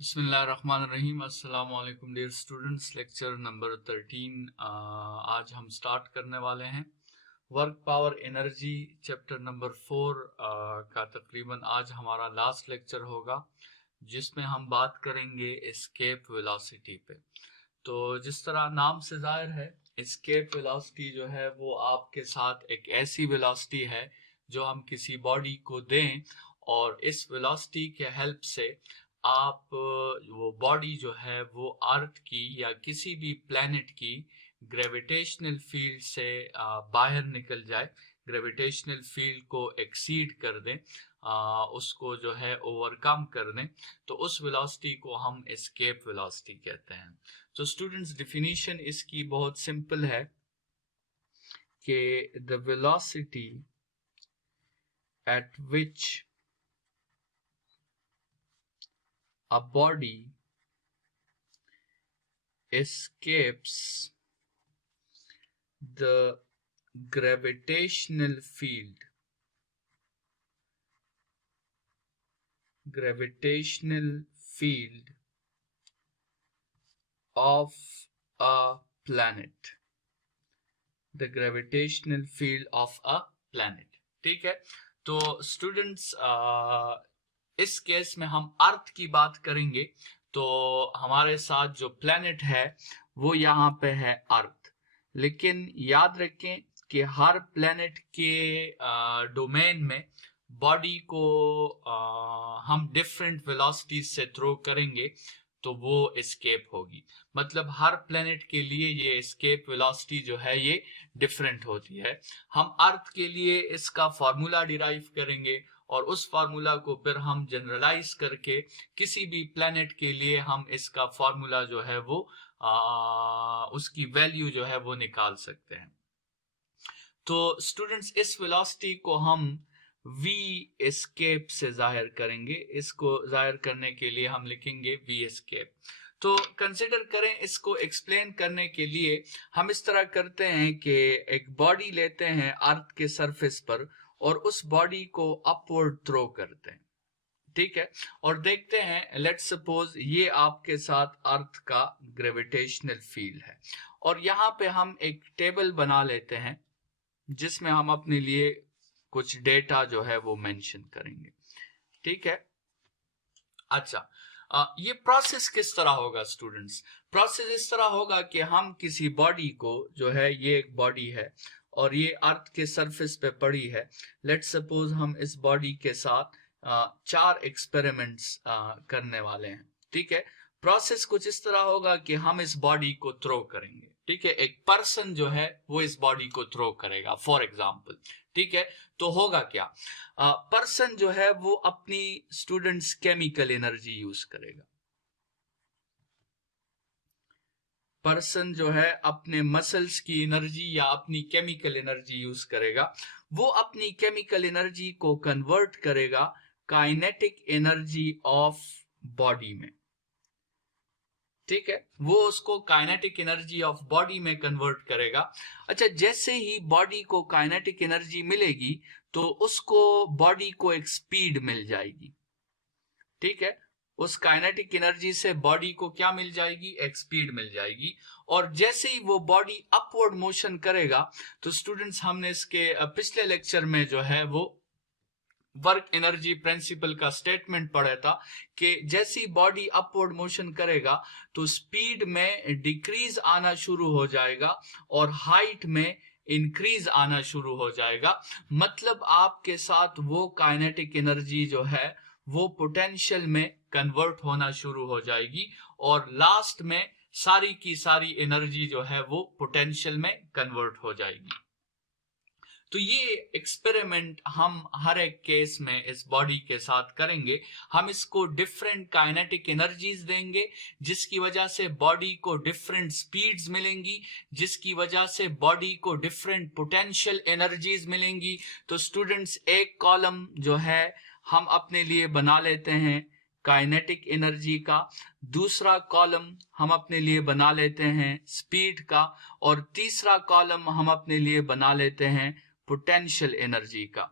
बिस्मिल्लाहिर्रहमानिर्रहीम। अस्सलाम वालेकुम डियर स्टूडेंट्स। लेक्चर नंबर 13 आज हम स्टार्ट करने वाले हैं। Work power energy chapter number 4 का तकरीबन आज हमारा लास्ट लेक्चर होगा, जिसमें हम बात करेंगे एस्केप वेलोसिटी पे। तो जिस तरह नाम से जाहिर है, एस्केप वेलोसिटी जो है वो आपके साथ एक ऐसी वेलोसिटी है जो हम किसी बॉडी को दें और इस वेलोसिटी के हेल्प से आप वो बॉडी जो है वो अर्थ की या किसी भी प्लेनेट की ग्रेविटेशनल फील्ड से बाहर निकल जाए, ग्रेविटेशनल फील्ड को एक्सीड कर दें, उसको जो है ओवरकम कर दें, तो उस वेलोसिटी को हम एस्केप वेलोसिटी कहते हैं। तो स्टूडेंट्स, डिफिनीशन इसकी बहुत सिंपल है कि the velocity at which a body escapes the gravitational field of a planet, the gravitational field of a planet। ठीक है, तो स्टूडेंट्स इस केस में हम अर्थ की बात करेंगे, तो हमारे साथ जो प्लेनेट है वो यहाँ पे है अर्थ। लेकिन याद रखें कि हर प्लेनेट के डोमेन में बॉडी को हम डिफरेंट वेलोसिटी से थ्रो करेंगे तो वो एस्केप होगी। मतलब हर प्लेनेट के लिए ये एस्केप वेलोसिटी जो है ये डिफरेंट होती है। हम अर्थ के लिए इसका फॉर्मूला डिराइव करेंगे और उस फार्मूला को फिर हम जनरलाइज करके किसी भी प्लेनेट के लिए हम इसका फार्मूला जो है वो उसकी वैल्यू जो है वो निकाल सकते हैं। तो स्टूडेंट्स, इस वेलोसिटी को हम v एस्केप से जाहिर करेंगे। इसको जाहिर करने के लिए हम लिखेंगे v एस्केप। तो कंसिडर करें, इसको एक्सप्लेन करने के लिए हम इस तरह करते हैं कि एक बॉडी लेते हैं अर्थ के सरफेस पर और उस बॉडी को अपवर्ड थ्रो करते हैं। ठीक है, और देखते हैं, लेट्स सपोज ये आपके साथ अर्थ का ग्रेविटेशनल फील्ड है और यहाँ पे हम एक टेबल बना लेते हैं जिसमें हम अपने लिए कुछ डेटा जो है वो मेंशन करेंगे। ठीक है, अच्छा, ये प्रोसेस किस तरह होगा स्टूडेंट्स? प्रोसेस इस तरह होगा कि हम किसी बॉडी को जो है, ये एक बॉडी है और ये अर्थ के सरफेस पे पड़ी है। लेट्स सपोज हम इस बॉडी के साथ 4 एक्सपेरिमेंट्स करने वाले हैं। ठीक है, प्रोसेस कुछ इस तरह होगा कि हम इस बॉडी को थ्रो करेंगे। ठीक है, एक पर्सन जो है वो इस बॉडी को थ्रो करेगा फॉर एग्जाम्पल। ठीक है, तो होगा क्या? पर्सन जो है वो अपनी स्टूडेंट्स केमिकल एनर्जी यूज करेगा। पर्सन जो है अपने मसल्स की एनर्जी या अपनी केमिकल एनर्जी यूज करेगा। वो अपनी केमिकल एनर्जी को कन्वर्ट करेगा काइनेटिक एनर्जी ऑफ बॉडी में। ठीक है, वो उसको काइनेटिक एनर्जी ऑफ बॉडी में कन्वर्ट करेगा। अच्छा, जैसे ही बॉडी को काइनेटिक एनर्जी मिलेगी तो उसको बॉडी को एक स्पीड मिल जाएगी। ठीक है, उस काइनेटिक एनर्जी से बॉडी को क्या मिल जाएगी? एक स्पीड मिल जाएगी। और जैसे ही वो बॉडी अपवर्ड मोशन करेगा, तो स्टूडेंट्स हमने इसके पिछले लेक्चर में जो है वो वर्क एनर्जी प्रिंसिपल का स्टेटमेंट पढ़ा था कि जैसी बॉडी अपवर्ड मोशन करेगा तो स्पीड में डिक्रीज आना शुरू हो जाएगा और हाइट में इंक्रीज आना शुरू हो जाएगा। मतलब आपके साथ वो काइनेटिक एनर्जी जो है वो पोटेंशियल में कन्वर्ट होना शुरू हो जाएगी और लास्ट में सारी की सारी एनर्जी जो है वो पोटेंशियल में कन्वर्ट हो जाएगी। तो ये एक्सपेरिमेंट हम हर एक केस में इस बॉडी के साथ करेंगे। हम इसको डिफरेंट काइनेटिक एनर्जीज देंगे जिसकी वजह से बॉडी को डिफरेंट स्पीड्स मिलेंगी, जिसकी वजह से बॉडी को डिफरेंट पोटेंशियल एनर्जीज मिलेंगी। तो स्टूडेंट्स, एक कॉलम जो है हम अपने लिए बना लेते हैं काइनेटिक एनर्जी का, दूसरा कॉलम हम अपने लिए बना लेते हैं स्पीड का और तीसरा कॉलम हम अपने लिए बना लेते हैं पोटेंशियल एनर्जी का।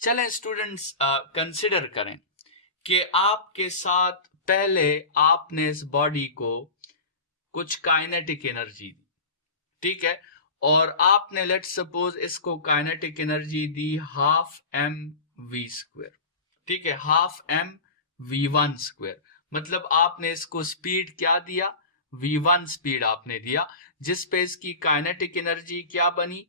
चलें स्टूडेंट्स, कंसिडर करें कि आपके साथ पहले आपने इस बॉडी को कुछ काइनेटिक एनर्जी दी, ठीक है, और आपने लेट सपोज इसको काइनेटिक एनर्जी दी ½ mv², ठीक है, ½ mv1², मतलब आपने इसको स्पीड क्या दिया, v1 स्पीड आपने दिया, जिस पे इसकी काइनेटिक एनर्जी क्या बनी,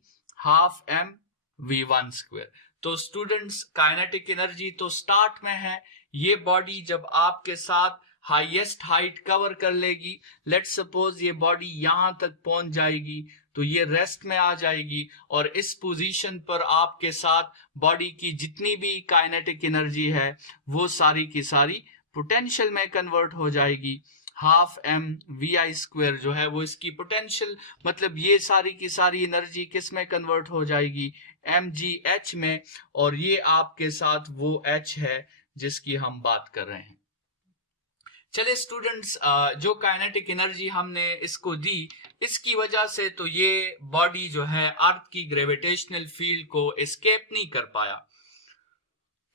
½ mv1²। तो स्टूडेंट्स काइनेटिक एनर्जी तो स्टार्ट में है, ये बॉडी जब आपके साथ हाईएस्ट हाइट कवर कर लेगी, लेट सपोज ये बॉडी यहां तक पहुंच जाएगी, तो ये रेस्ट में आ जाएगी और इस पोजीशन पर आपके साथ बॉडी की जितनी भी काइनेटिक एनर्जी है वो सारी की सारी पोटेंशियल में कन्वर्ट हो जाएगी। ½ mvi² जो है वो इसकी पोटेंशियल, मतलब ये सारी की सारी एनर्जी किस में कन्वर्ट हो जाएगी, mgh में, और ये आपके साथ वो h है जिसकी हम बात कर रहे हैं। चले स्टूडेंट्स, जो काइनेटिक एनर्जी हमने इसको दी, इसकी वजह से तो ये बॉडी जो है अर्थ की ग्रेविटेशनल फील्ड को एस्केप नहीं कर पाया,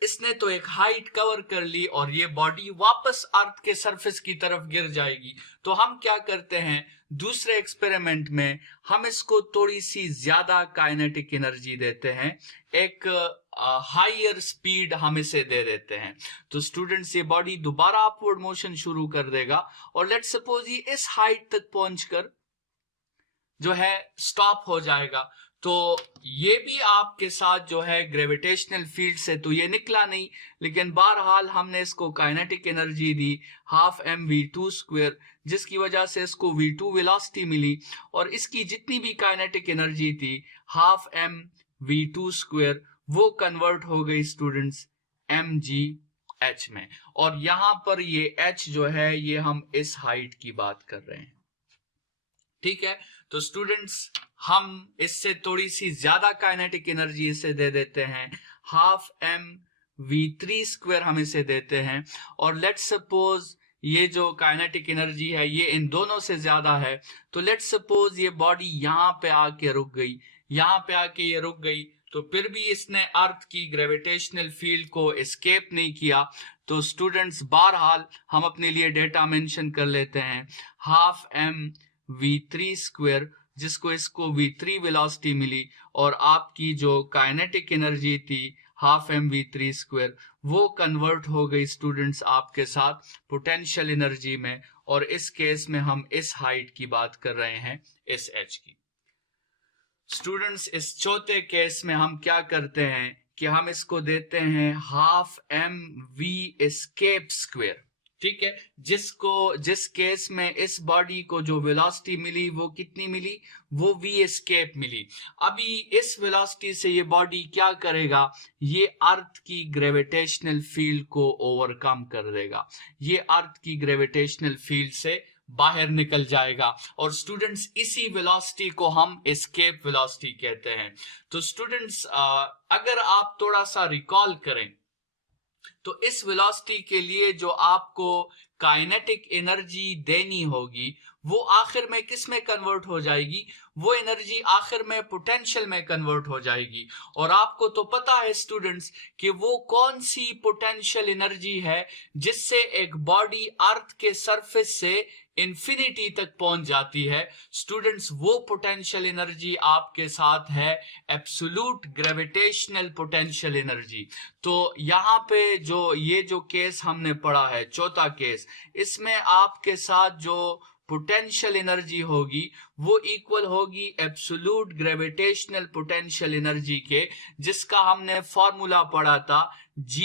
इसने तो एक हाइट कवर कर ली और ये बॉडी वापस अर्थ के सरफेस की तरफ गिर जाएगी। तो हम क्या करते हैं, दूसरे एक्सपेरिमेंट में हम इसको थोड़ी सी ज्यादा काइनेटिक एनर्जी देते हैं, एक हायर स्पीड हम इसे दे देते हैं। तो स्टूडेंट्स ये बॉडी दोबारा अपवर्ड मोशन शुरू कर देगा और लेट सपोज ये इस हाइट तक पहुंचकर जो है स्टॉप हो जाएगा। तो ये भी आपके साथ जो है ग्रेविटेशनल फील्ड से तो ये निकला नहीं, लेकिन बहरहाल हमने इसको काइनेटिक एनर्जी दी ½ mv2², जिसकी वजह से इसको v2 वेलोसिटी मिली और इसकी जितनी भी काइनेटिक एनर्जी थी ½ mv2² वो कन्वर्ट हो गई स्टूडेंट्स mgh में, और यहां पर ये h जो है ये हम इस हाइट की बात कर रहे हैं, ठीक है। तो स्टूडेंट्स हम इससे थोड़ी सी ज्यादा काइनेटिक एनर्जी इसे दे देते हैं, ½ mv3² हम इसे देते हैं, और लेट सपोज ये जो काइनेटिक एनर्जी है ये इन दोनों से ज्यादा है, तो लेट सपोज ये बॉडी यहाँ पे आके रुक गई, यहाँ पे आके ये रुक गई, तो फिर भी इसने अर्थ की ग्रेविटेशनल फील्ड को एस्केप नहीं किया। तो स्टूडेंट्स बहरहाल हम अपने लिए डेटा मेंशन कर लेते हैं, ½ mv3², जिसको इसको v3 वेलोसिटी मिली, और आपकी जो काइनेटिक एनर्जी थी ½ mv3² वो कन्वर्ट हो गई स्टूडेंट्स आपके साथ पोटेंशियल एनर्जी में, और इस केस में हम इस हाइट की बात कर रहे हैं, इस h की। स्टूडेंट्स इस चौथे केस में हम क्या करते हैं कि हम इसको देते हैं ½mv_escape², ठीक है, जिस केस में इस बॉडी को जो वेलोसिटी मिली वो कितनी मिली, वो v एस्केप मिली। अभी इस वेलोसिटी से ये बॉडी क्या करेगा, ये अर्थ की ग्रेविटेशनल फील्ड को ओवरकम कर देगा, ये अर्थ की ग्रेविटेशनल फील्ड से बाहर निकल जाएगा, और स्टूडेंट्स इसी वेलोसिटी को हम एस्केप वेलोसिटी कहते हैं। तो स्टूडेंट्स अगर आप थोड़ा सा रिकॉल करें तो इस वेलोसिटी के लिए जो आपको काइनेटिक एनर्जी देनी होगी वो आखिर में किस में कन्वर्ट हो जाएगी, वो एनर्जी आखिर में पोटेंशियल में कन्वर्ट हो जाएगी। और आपको तो पता है स्टूडेंट्स कि वो कौन सी पोटेंशियल एनर्जी है जिससे एक बॉडी अर्थ के सरफेस से इंफिनिटी तक पहुंच जाती है। स्टूडेंट्स वो पोटेंशियल एनर्जी आपके साथ है एब्सोल्यूट ग्रेविटेशनल पोटेंशियल एनर्जी। तो यहाँ पे जो केस हमने पढ़ा है, चौथा केस, इसमें आपके साथ जो पोटेंशियल एनर्जी होगी वो इक्वल होगी एब्सोल्यूट ग्रेविटेशनल पोटेंशियल एनर्जी के, जिसका हमने फॉर्मूला पढ़ा था, G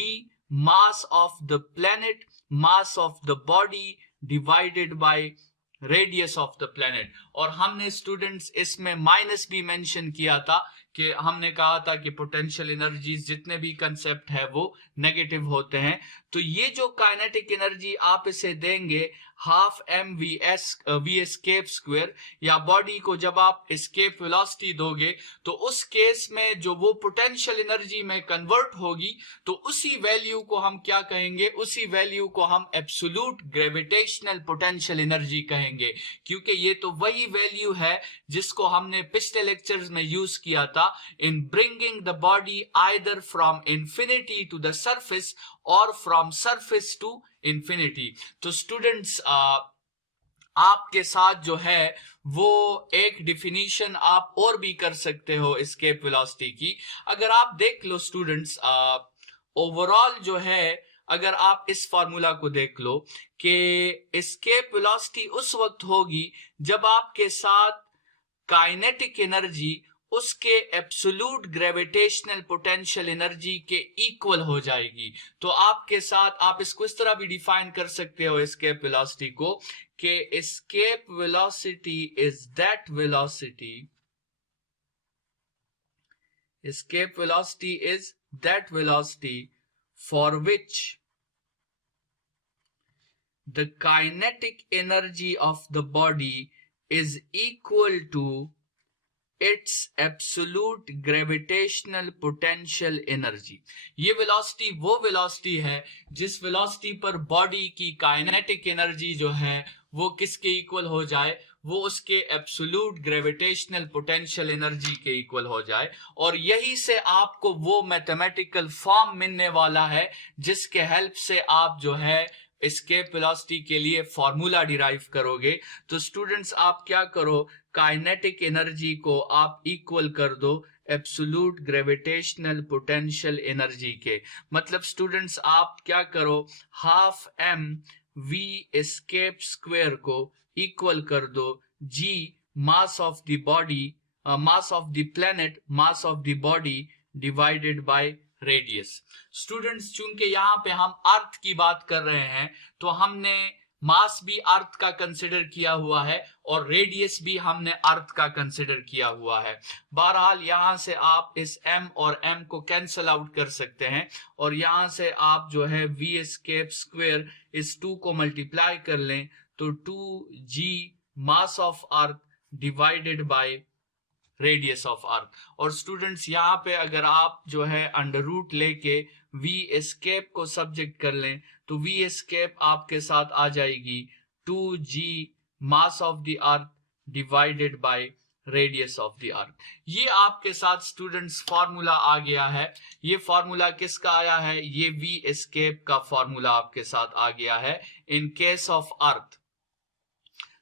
mass of the planet mass of the body divided by radius of the planet. और हमने स्टूडेंट्स इसमें माइनस भी मेंशन किया था कि हमने कहा था कि पोटेंशियल एनर्जीज जितने भी कंसेप्ट है वो नेगेटिव होते हैं। तो ये जो काइनेटिक एनर्जी आप इसे देंगे ½ mv_escape², या बॉडी को जब आप एस्केप वेलोसिटी दोगे तो उस केस में जो वो पोटेंशियल एनर्जी में कन्वर्ट होगी तो उसी वैल्यू को हम क्या कहेंगे, उसी वैल्यू को हम एब्सोल्यूट ग्रेविटेशनल पोटेंशियल एनर्जी कहेंगे, क्योंकि ये तो वही वैल्यू है जिसको हमने पिछले लेक्चर्स में यूज किया था in bringing the body either from infinity to the surface और फ्रॉम सरफेस टू इंफिनिटी। तो स्टूडेंट्स आपके साथ जो है वो एक डिफिनीशन आप और भी कर सकते हो एस्केप वेलोसिटी की। अगर आप देख लो स्टूडेंट्स, ओवरऑल जो है, अगर आप इस फॉर्मूला को देख लो कि एस्केप वेलोसिटी उस वक्त होगी जब आपके साथ काइनेटिक एनर्जी उसके एब्सोल्यूट ग्रेविटेशनल पोटेंशियल एनर्जी के इक्वल हो जाएगी। तो आपके साथ आप इसको इस तरह भी डिफाइन कर सकते हो एस्केप वेलोसिटी को कि escape velocity is that velocity, escape velocity is that velocity for which the kinetic energy of the body is equal to its absolute gravitational potential energy। ये वेलोसिटी वो वेलोसिटी है जिस velocity पर body की kinetic energy जो है वो किसके इक्वल हो जाए, वो उसके एब्सोल्यूट ग्रेविटेशनल पोटेंशियल एनर्जी के इक्वल हो जाए। और यही से आपको वो मैथमेटिकल फॉर्म मिलने वाला है जिसके हेल्प से आप जो है एस्केप वेलोसिटी के लिए फॉर्मूला डिराइव करोगे। तो स्टूडेंट्स आप क्या करो, काइनेटिक एनर्जी को आप इक्वल कर दो एब्सोल्यूट ग्रेविटेशनल पोटेंशियल एनर्जी के। मतलब स्टूडेंट्स आप क्या करो, half M V escape square को इक्वल कर दो G mass of the body, mass of the planet, mass of the body divided by radius. Students चूंकि यहाँ पे हम अर्थ की बात कर रहे हैं तो हमने मास भी अर्थ का कंसिडर किया हुआ है और रेडियस भी हमने अर्थ का कंसिडर किया हुआ है। बहरहाल यहाँ से आप इस m और m को कैंसल आउट कर सकते हैं और यहाँ से आप जो है v एस्केप स्क्वायर इस 2 को मल्टीप्लाई कर लें तो 2g mass of earth divided by radius of earth. और स्टूडेंट्स यहाँ पे अगर आप जो है अंडर रूट लेके v एस्केप को सब्जेक्ट कर लें तो v एस्केप आपके साथ आ जाएगी 2g mass of the earth divided by radius of the अर्थ। ये आपके साथ स्टूडेंट्स फॉर्मूला आ गया है। ये फॉर्मूला किसका आया है, ये v एस्केप का फॉर्मूला आपके साथ आ गया है in case of earth.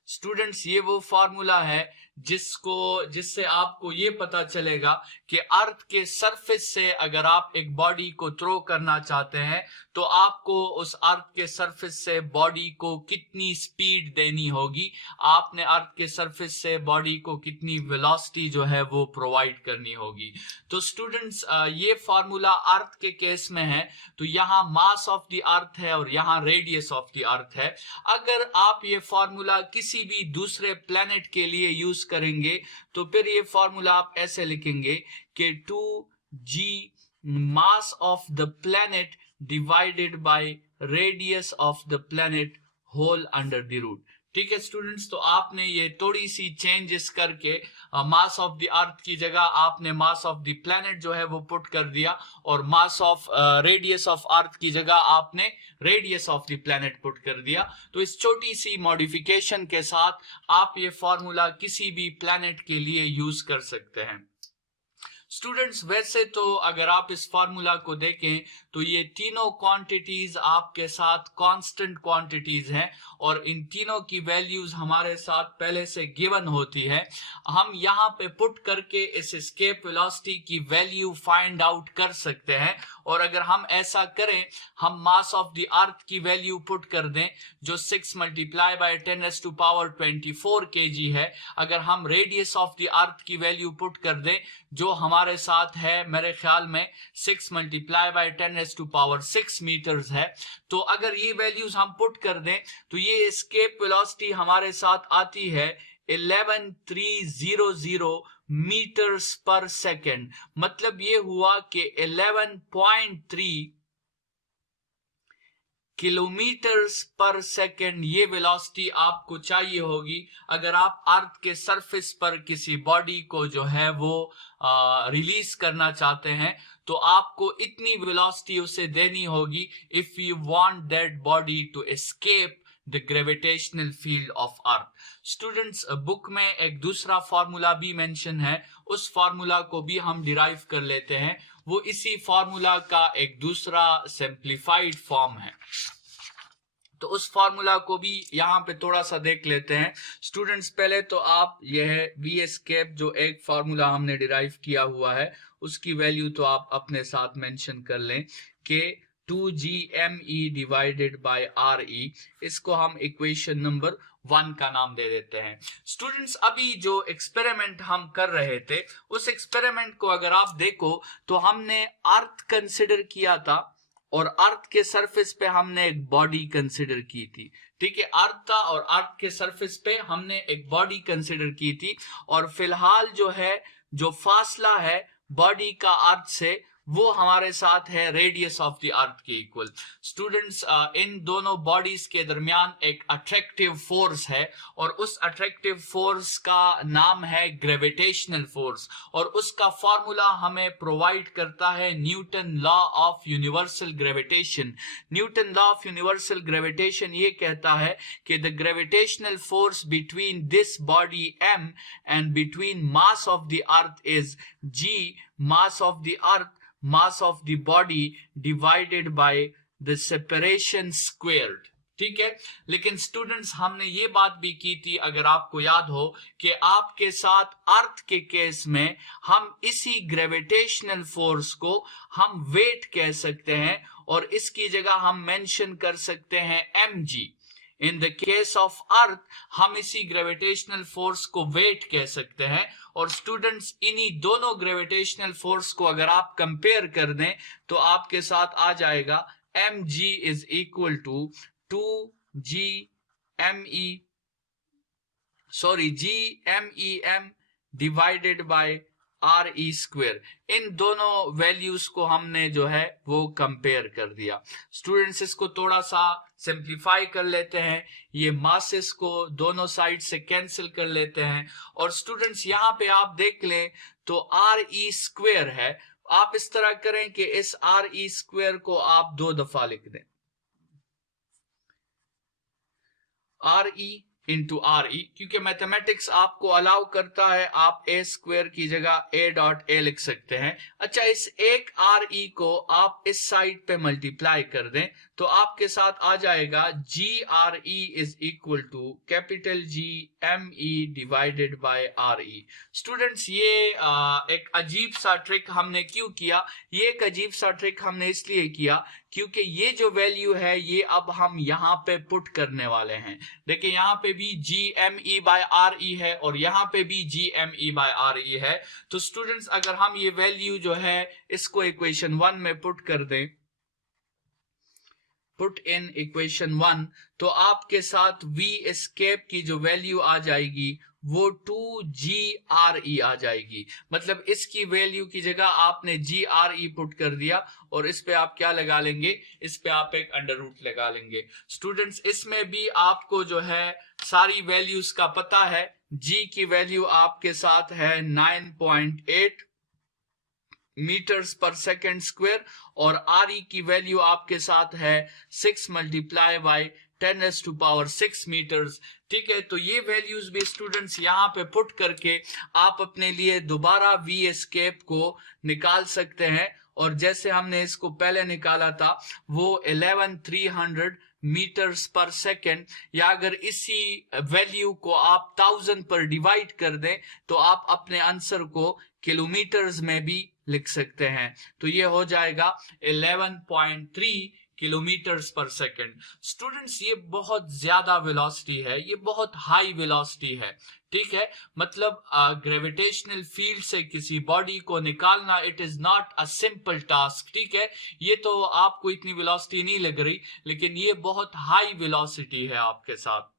Students ये वो फॉर्मूला है जिससे आपको ये पता चलेगा कि अर्थ के सरफेस से अगर आप एक बॉडी को थ्रो करना चाहते हैं तो आपको उस अर्थ के सरफेस से बॉडी को कितनी स्पीड देनी होगी, आपने अर्थ के सरफेस से बॉडी को कितनी वेलोसिटी जो है वो प्रोवाइड करनी होगी। तो स्टूडेंट्स ये फॉर्मूला अर्थ के केस में है तो यहाँ मास ऑफ द अर्थ है और यहाँ रेडियस ऑफ द अर्थ है। अगर आप ये फॉर्मूला किसी भी दूसरे प्लेनेट के लिए यूज करेंगे तो फिर ये फॉर्मूला आप ऐसे लिखेंगे कि 2g mass of the planet divided by radius of the planet whole under the root. ठीक है स्टूडेंट्स, तो आपने ये थोड़ी सी चेंजेस करके मास ऑफ द अर्थ की जगह आपने मास ऑफ द प्लेनेट जो है वो पुट कर दिया और mass of radius of earth की जगह आपने radius of the planet put कर दिया। तो इस छोटी सी मॉडिफिकेशन के साथ आप ये फॉर्मूला किसी भी प्लेनेट के लिए यूज कर सकते हैं। स्टूडेंट्स वैसे तो अगर आप इस फार्मूला को देखें तो ये तीनों क्वांटिटीज आपके साथ कांस्टेंट क्वांटिटीज हैं और इन तीनों की वैल्यूज हमारे साथ पहले से गिवन होती है। हम यहाँ पे पुट करके इस एस्केप वेलोसिटी की वैल्यू फाइंड आउट कर सकते हैं और अगर हम ऐसा करें, हम मास ऑफ द अर्थ की वैल्यू पुट कर दें जो 6 मल्टीप्लाई बाय 10⁻24 kg है। अगर हम रेडियस ऑफ द अर्थ की वैल्यू पुट कर दें जो हमारे साथ है मेरे ख्याल में 6 मल्टीप्लाई बाय 10⁻6 मीटर्स है, तो अगर ये वैल्यूज हम पुट कर दें तो ये एस्केप वेलोसिटी हमारे साथ आती है 11300 मीटर्स पर सेकेंड। मतलब ये हुआ कि 11.3 किलोमीटर्स पर सेकेंड ये वेलोसिटी आपको चाहिए होगी अगर आप अर्थ के सरफेस पर किसी बॉडी को जो है वो रिलीज करना चाहते हैं। तो आपको इतनी वेलोसिटी उसे देनी होगी if you want that body to escape the gravitational field of earth. Students book में एक दूसरा फॉर्मूला भी मेंशन है, उस फॉर्मूला को भी हम डिराइव कर लेते हैं। वो इसी फॉर्मूला का एक दूसरा सिंप्लीफाइड फॉर्म है। तो उस फॉर्मूला को भी यहाँ पे थोड़ा सा देख लेते हैं स्टूडेंट्स। पहले तो आप यह वी एस्केप जो एक फॉर्मूला हमने डिराइव किया हुआ है उसकी वैल्यू तो आप अपने साथ मेंशन कर लें कि 2GME डिवाइडेड बाय RE, इसको हम इक्वेशन नंबर 1 का नाम दे देते हैं। स्टूडेंट्स अभी जो एक्सपेरिमेंट हम कर रहे थे उस एक्सपेरिमेंट को अगर आप देखो तो हमने अर्थ कंसिडर किया था और अर्थ के सरफेस पे हमने एक बॉडी कंसिडर की थी। ठीक है, अर्थ था और अर्थ के सरफेस पे हमने एक बॉडी कंसिडर की थी और फिलहाल जो है जो फासला है बॉडी का अर्थ से वो हमारे साथ है रेडियस ऑफ द अर्थ के इक्वल। स्टूडेंट्स इन दोनों बॉडीज के दरमियान एक अट्रैक्टिव फोर्स है और उस अट्रैक्टिव फोर्स का नाम है ग्रेविटेशनल फोर्स और उसका फॉर्मूला हमें प्रोवाइड करता है Newton law of universal gravitation. Newton law of universal gravitation ये कहता है कि the gravitational force between this body m and between mass of the earth is g, mass of the earth, mass of the body divided by the separation squared। ठीक है, लेकिन students हमने ये बात भी की थी अगर आपको याद हो कि आपके साथ अर्थ के केस में हम इसी ग्रेविटेशनल फोर्स को हम वेट कह सकते हैं और इसकी जगह हम मेंशन कर सकते हैं mg। In the case of earth हम इसी ग्रेविटेशनल फोर्स को वेट कह सकते हैं और स्टूडेंट्स इन्हीं दोनों ग्रेविटेशनल फोर्स को अगर आप कंपेयर कर दें तो आपके साथ आ जाएगा mg is equal to 2GMEM divided by RE square. इन दोनों वैल्यूज को हमने जो है वो कंपेयर कर दिया। स्टूडेंट्स इसको थोड़ा सा सिंप्लीफाई कर लेते हैं, ये मासेस को दोनों साइड से कैंसिल कर लेते हैं और स्टूडेंट्स यहाँ पे आप देख लें तो RE स्क्वायर है। आप इस तरह करें कि इस RE स्क्वायर को आप 2 दफा लिख दें, RE इंटू RE, क्योंकि मैथमेटिक्स आपको अलाउ करता है आप a स्क्वायर की जगह a.a लिख सकते हैं। अच्छा, इस एक RE को आप इस साइड पे मल्टीप्लाई कर दें तो आपके साथ आ जाएगा GRE is equal to capital GME divided by RE। Students ये एक अजीब सा ट्रिक हमने क्यों किया? ये एक अजीब सा ट्रिक हमने इसलिए किया क्योंकि ये जो वैल्यू है ये अब हम यहाँ पे पुट करने वाले हैं। देखिए यहाँ पे भी GME बाय RE है और यहाँ पे भी GME बाय RE है। तो स्टूडेंट्स अगर हम ये वैल्यू जो है इसको इक्वेशन 1 में पुट कर दें, पुट इन इक्वेशन 1, तो आपके साथ V एस्केप की जो वैल्यू आ जाएगी वो 2GRE आ जाएगी। मतलब इसकी वैल्यू की जगह आपने GRE पुट कर दिया और इस पे आप क्या लगा लेंगे, इस पे आप एक अंडर रूट लगा लेंगे। स्टूडेंट्स इसमें भी आपको जो है सारी वैल्यूज का पता है। G की वैल्यू आपके साथ है 9.8 मीटर्स पर सेकेंड स्क्वायर और RE की वैल्यू आपके साथ है 6 मल्टीप्लाई बाय 10⁻⁶ मीटर्स। ठीक है, तो ये वैल्यूज भी स्टूडेंट्स यहाँ पे पुट करके आप अपने लिए दोबारा V एस्केप को निकाल सकते हैं और जैसे हमने इसको पहले निकाला था वो 11,300 मीटर्स पर सेकेंड, या अगर इसी वैल्यू को आप 1000 पर डिवाइड कर दें तो आप अपने आंसर को किलोमीटर्स में भी लिख सकते हैं। तो ये हो जाएगा 11.3 किलोमीटर्स पर सेकेंड। स्टूडेंट्स ये बहुत ज्यादा वेलोसिटी है, ये बहुत हाई वेलोसिटी है। ठीक है, मतलब ग्रेविटेशनल फील्ड से किसी बॉडी को निकालना it is not a simple task. ठीक है, ये तो आपको इतनी वेलोसिटी नहीं लग रही लेकिन ये बहुत हाई वेलोसिटी है आपके साथ।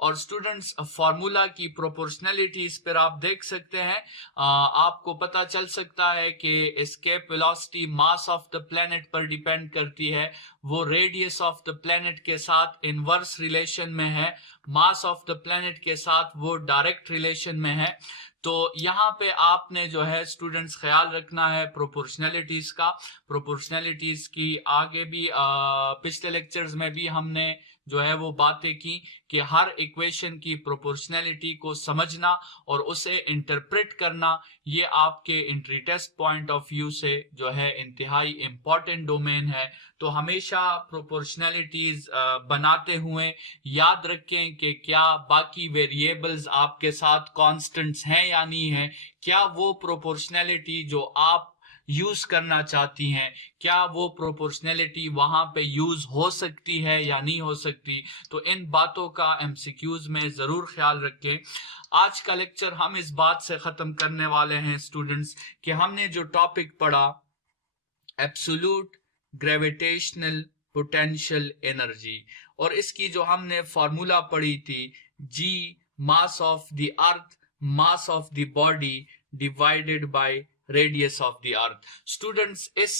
और स्टूडेंट्स फॉर्मूला की प्रोपोर्शनलिटी इस पर आप देख सकते हैं। आपको पता चल सकता है कि escape velocity mass of the planet पर डिपेंड करती है, वो रेडियस ऑफ द प्लेनेट के साथ इनवर्स रिलेशन में है, मास ऑफ द प्लेनेट के साथ वो डायरेक्ट रिलेशन में है। तो यहाँ पे आपने जो है स्टूडेंट्स ख्याल रखना है प्रोपोर्शनैलिटीज का। प्रोपोर्शनैलिटीज की आगे भी पिछले लेक्चर्स में भी हमने जो है वो बातें की कि हर इक्वेशन की प्रोपोर्शनैलिटी को समझना और उसे इंटरप्रेट करना ये आपके entry test point of view से जो है इंतहाई इम्पोर्टेंट डोमेन है। तो हमेशा प्रोपोर्शनैलिटीज बनाते हुए याद रखें कि क्या बाकी वेरिएबल्स आपके साथ कांस्टेंट्स हैं या नहीं है, क्या वो प्रोपोर्शनैलिटी जो आप यूज करना चाहती हैं क्या वो प्रोपोर्शनैलिटी वहां पे यूज हो सकती है या नहीं हो सकती। तो इन बातों का एमसीक्यूज में जरूर ख्याल रखें। आज का लेक्चर हम इस बात से खत्म करने वाले हैं स्टूडेंट्स कि हमने जो टॉपिक पढ़ा एब्सोल्यूट ग्रेविटेशनल पोटेंशियल एनर्जी, और इसकी जो हमने फॉर्मूला पढ़ी थी G mass of the earth mass of the body divided by radius of the earth. Students इस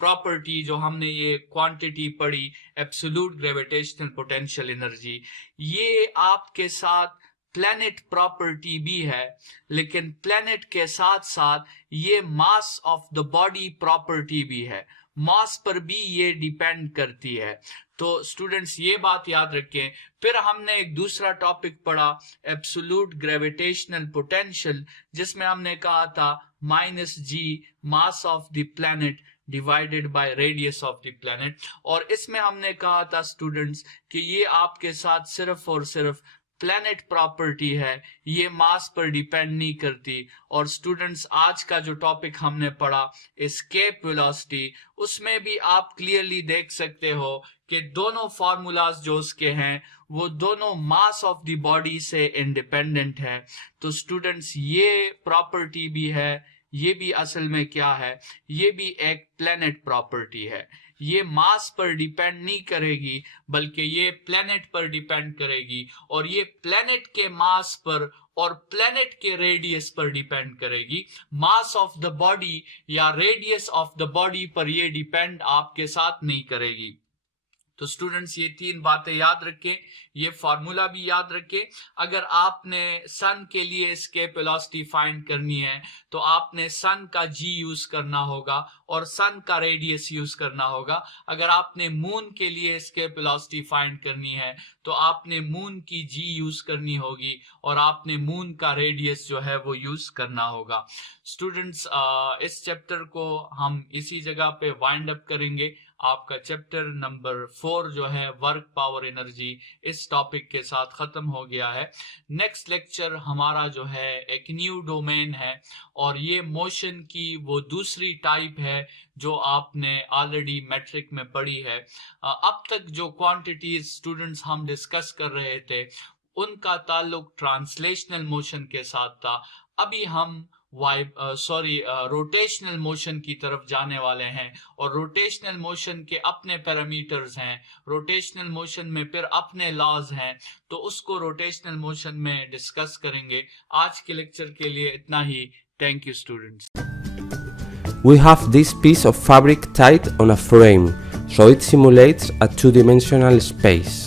प्रॉपर्टी जो हमने ये क्वांटिटी पढ़ी एब्सोल्यूट ग्रेविटेशनल पोटेंशियल एनर्जी, ये आपके साथ प्लैनेट प्रॉपर्टी भी है, लेकिन प्लैनेट के साथ साथ ये मास ऑफ द बॉडी प्रॉपर्टी भी है, मास पर भी ये डिपेंड करती है। तो स्टूडेंट्स ये बात याद रखें। फिर हमने एक दूसरा टॉपिक पढ़ा एब्सोल्यूट ग्रेविटेशनल पोटेंशियल, जिसमें हमने कहा था minus G mass of the planet divided by radius of the planet, और इसमें हमने कहा था स्टूडेंट्स कि ये आपके साथ सिर्फ और सिर्फ प्लैनेट प्रॉपर्टी है, ये मास पर डिपेंड नहीं करती। और स्टूडेंट्स आज का जो टॉपिक हमने पढ़ा एस्केप वेलोसिटी, उसमें भी आप क्लियरली देख सकते हो कि दोनों फार्मूलाज जो उसके हैं वो दोनों मास ऑफ द बॉडी से इंडिपेंडेंट है। तो स्टूडेंट्स ये प्रॉपर्टी भी है, ये भी असल में क्या है, ये भी एक प्लैनेट प्रॉपर्टी है। ये मास पर डिपेंड नहीं करेगी बल्कि ये प्लैनेट पर डिपेंड करेगी, और ये प्लैनेट के मास पर और प्लैनेट के रेडियस पर डिपेंड करेगी। मास ऑफ द बॉडी या रेडियस ऑफ द बॉडी पर ये डिपेंड आपके साथ नहीं करेगी। तो स्टूडेंट्स ये तीन बातें याद रखें, ये फॉर्मूला भी याद रखें। अगर आपने सन के लिए एस्केप वेलोसिटी फाइंड करनी है तो आपने सन का जी यूज करना होगा और सन का रेडियस यूज करना होगा। अगर आपने मून के लिए एस्केप वेलोसिटी फाइंड करनी है तो आपने मून की जी यूज करनी होगी और आपने मून का रेडियस जो है वो यूज करना होगा। स्टूडेंट्स इस चैप्टर को हम इसी जगह पे वाइंड अप करेंगे। आपका चैप्टर नंबर 4 जो है वर्क पावर एनर्जी इस टॉपिक के साथ खत्म हो गया है। नेक्स्ट लेक्चर हमारा जो है एक न्यू डोमेन है और ये मोशन की वो दूसरी टाइप है जो आपने ऑलरेडी मैट्रिक में पढ़ी है। अब तक जो क्वांटिटीज स्टूडेंट्स हम डिस्कस कर रहे थे उनका ताल्लुक ट्रांसलेशनल मोशन के साथ था। अभी हम रोटेशनल मोशन की तरफ जाने वाले हैं और रोटेशनल मोशन के अपने पैरामीटर्स हैं, रोटेशनल मोशन में फिर अपने लॉज हैं, तो उसको रोटेशनल मोशन में डिस्कस करेंगे। आज के लेक्चर के लिए इतना ही। Thank you students. We have this piece of fabric tied on a frame, so it simulates a two-dimensional space.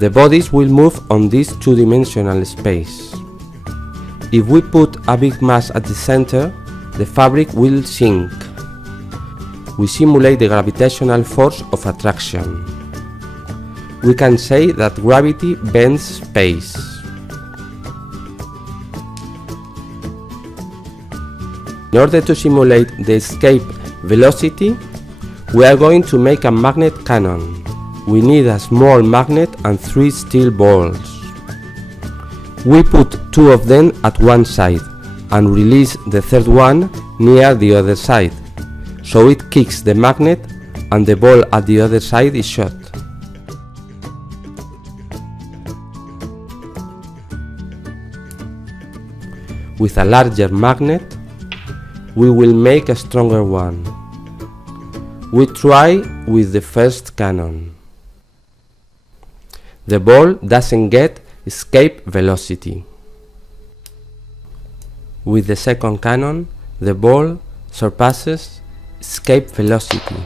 The bodies will move on this two-dimensional space. If we put a big mass at the center, the fabric will sink. We simulate the gravitational force of attraction. We can say that gravity bends space. In order to simulate the escape velocity, we are going to make a magnet cannon. We need a small magnet and 3 steel balls. We put 2 of them at one side and release the third one near the other side, so it kicks the magnet and the ball at the other side is shot. With a larger magnet, we will make a stronger one. We try with the first cannon. The ball doesn't get escape velocity. With the second cannon, the ball surpasses escape velocity.